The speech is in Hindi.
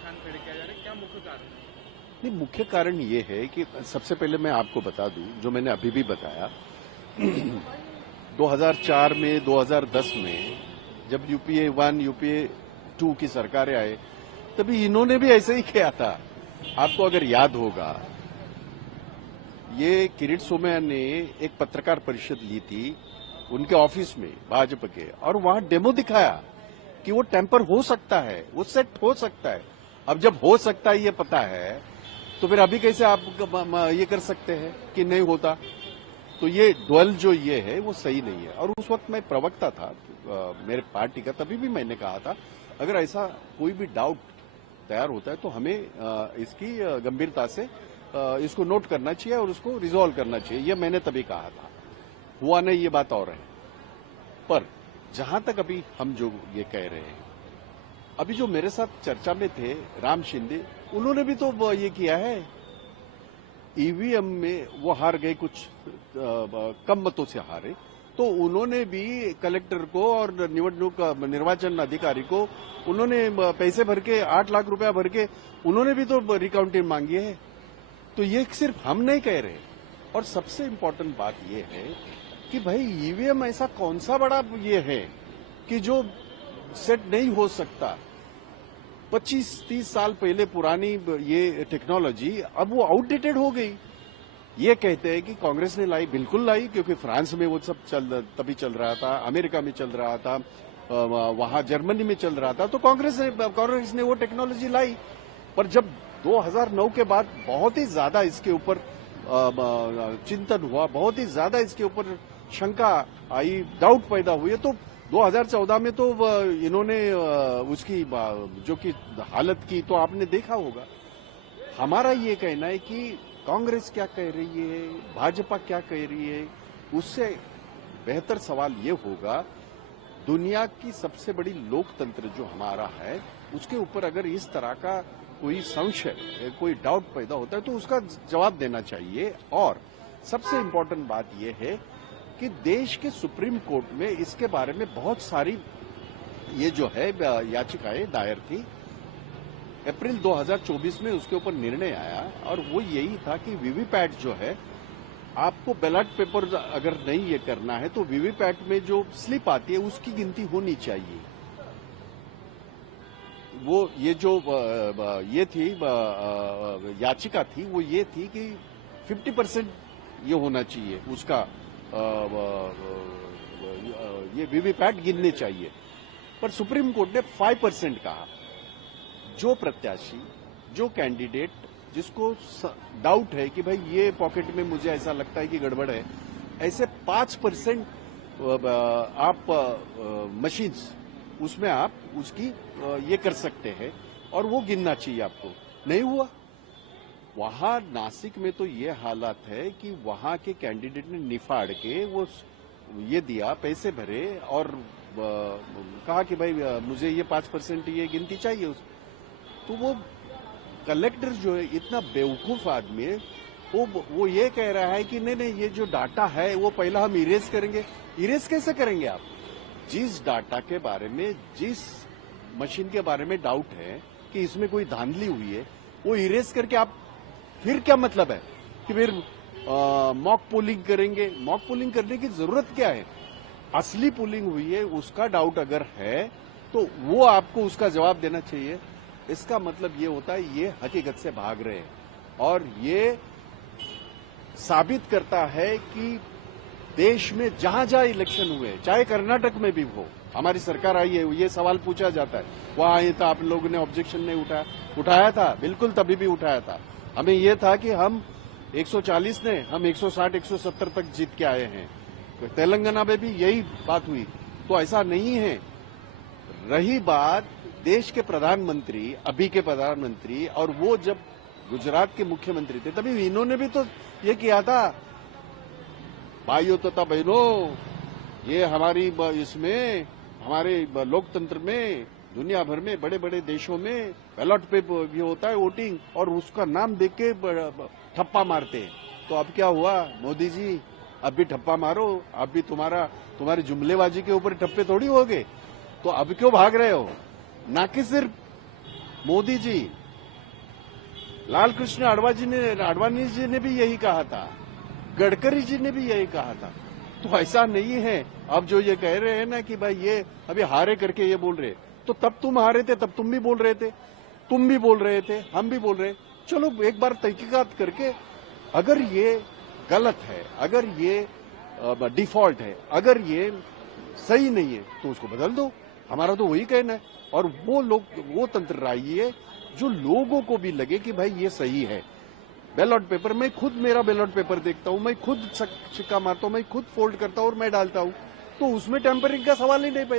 छान खड़े किया जा रहा है, क्या मुख्य कारण है? नहीं, मुख्य कारण ये है कि सबसे पहले मैं आपको बता दूं, जो मैंने अभी भी बताया 2004 में 2010 में जब यूपीए 1 यूपीए 2 की सरकारें आए तभी इन्होंने भी ऐसे ही किया था। आपको अगर याद होगा, ये किरीट सोमैया ने एक पत्रकार परिषद ली थी उनके ऑफिस में भाजपा के, और वहां डेमो दिखाया कि वो टेम्पर हो सकता है, वो सेट हो सकता है। अब जब हो सकता है ये पता है तो फिर अभी कैसे आप ये कर सकते हैं कि नहीं होता? तो ये ड्वेल जो ये है वो सही नहीं है। और उस वक्त मैं प्रवक्ता था मेरे पार्टी का, तभी भी मैंने कहा था अगर ऐसा कोई भी डाउट तैयार होता है तो हमें इसकी गंभीरता से इसको नोट करना चाहिए और उसको रिजॉल्व करना चाहिए, ये मैंने तभी कहा था। हुआ नहीं, ये बात और है। पर जहां तक अभी हम जो ये कह रहे हैं, अभी जो मेरे साथ चर्चा में थे राम शिंदे, उन्होंने भी तो ये किया है। ईवीएम में वो हार गए, कुछ कम मतों से हारे, तो उन्होंने भी कलेक्टर को और निर्वाचन अधिकारी को उन्होंने पैसे भर के 8 लाख रुपया भर के उन्होंने भी तो रिकाउंटिंग मांगी है। तो ये सिर्फ हम नहीं कह रहे। और सबसे इम्पोर्टेंट बात ये है कि भाई ईवीएम ऐसा कौन सा बड़ा ये है कि जो सेट नहीं हो सकता। 25-30 साल पहले पुरानी ये टेक्नोलॉजी अब वो आउटडेटेड हो गई। ये कहते हैं कि कांग्रेस ने लाई, बिल्कुल लाई, क्योंकि फ्रांस में वो सब तभी चल रहा था, अमेरिका में चल रहा था, वहां जर्मनी में चल रहा था, तो कांग्रेस ने वो टेक्नोलॉजी लाई। पर जब 2009 के बाद बहुत ही ज्यादा इसके ऊपर चिंतन हुआ, बहुत ही ज्यादा इसके ऊपर शंका आई, डाउट पैदा हुए, तो 2014 में तो इन्होंने उसकी जो कि हालत की तो आपने देखा होगा। हमारा ये कहना है कि कांग्रेस क्या कह रही है, भाजपा क्या कह रही है, उससे बेहतर सवाल ये होगा, दुनिया की सबसे बड़ी लोकतंत्र जो हमारा है उसके ऊपर अगर इस तरह का कोई संशय, कोई डाउट पैदा होता है तो उसका जवाब देना चाहिए। और सबसे इम्पोर्टेंट बात यह है कि देश के सुप्रीम कोर्ट में इसके बारे में बहुत सारी ये जो है याचिकाएं दायर थी। अप्रैल 2024 में उसके ऊपर निर्णय आया और वो यही था कि वीवीपैट जो है, आपको बैलेट पेपर अगर नहीं ये करना है तो वीवीपैट में जो स्लिप आती है उसकी गिनती होनी चाहिए। वो ये जो ये थी याचिका थी वो ये थी कि 50% ये होना चाहिए उसका, ये वीवीपैट गिनने चाहिए। पर सुप्रीम कोर्ट ने 5% कहा। जो प्रत्याशी, जो कैंडिडेट जिसको डाउट है कि भाई ये पॉकेट में मुझे ऐसा लगता है कि गड़बड़ है, ऐसे 5% आप मशीन्स उसमें आप उसकी ये कर सकते हैं और वो गिनना चाहिए आपको। नहीं हुआ। वहां नासिक में तो ये हालत है कि वहां के कैंडिडेट ने निफाड़ के वो ये दिया, पैसे भरे और कहा कि भाई मुझे ये 5% ये गिनती चाहिए। तो वो कलेक्टर जो है इतना बेवकूफ आदमी है, वो ये कह रहा है कि नहीं ये जो डाटा है वो पहला हम इरेज करेंगे। इरेज कैसे करेंगे आप? जिस डाटा के बारे में, जिस मशीन के बारे में डाउट है कि इसमें कोई धांधली हुई है, वो इरेज करके आप फिर क्या मतलब है कि फिर मॉक पोलिंग करेंगे? मॉक पोलिंग करने की जरूरत क्या है? असली पोलिंग हुई है उसका डाउट अगर है तो वो आपको उसका जवाब देना चाहिए। इसका मतलब ये होता है ये हकीकत से भाग रहे हैं और ये साबित करता है कि देश में जहां जहां इलेक्शन हुए, चाहे कर्नाटक में भी हो, हमारी सरकार आई है, ये सवाल पूछा जाता है वहां आए था, आप लोगों ने ऑब्जेक्शन नहीं उठाया था? बिल्कुल, तभी भी उठाया था। हमें ये था कि हम 140 ने हम 160 170 तक जीत के आए हैं। तेलंगाना में भी यही बात हुई। तो ऐसा नहीं है। रही बात देश के प्रधानमंत्री, अभी के प्रधानमंत्री, और वो जब गुजरात के मुख्यमंत्री थे तभी इन्होंने भी तो ये किया था। भाइयों तथा बहनों, ये हमारी इसमें, हमारे लोकतंत्र में, दुनिया भर में बड़े बड़े देशों में बैलेट पे भी होता है वोटिंग और उसका नाम देख के ठप्पा मारते हैं। तो अब क्या हुआ मोदी जी, अब भी ठप्पा मारो, अब भी तुम्हारी जुमलेबाजी के ऊपर ठप्पे थोड़ी हो गए। तो अब क्यों भाग रहे हो? ना कि सिर्फ मोदी जी, लाल कृष्ण आडवाणी जी ने भी यही कहा था, गडकरी जी ने भी यही कहा था। तो ऐसा नहीं है। अब जो ये कह रहे हैं ना कि भाई ये अभी हारे करके ये बोल रहे, तो तब तुम हारे थे, तब तुम भी बोल रहे थे, तुम भी बोल रहे थे, हम भी बोल रहे। चलो एक बार तहकीकात करके, अगर ये गलत है, अगर ये डिफॉल्ट है, अगर ये सही नहीं है, तो उसको बदल दो। हमारा तो वही कहना है। और वो तंत्र लाइए जो लोगों को भी लगे कि भाई ये सही है। बैलॉट पेपर, मैं खुद मेरा बैलॉट पेपर देखता हूं, मैं खुद सिक्का मारता हूं, मैं खुद फोल्ड करता हूं और मैं डालता हूं, तो उसमें टेम्परिंग का सवाल ही नहीं पैदा।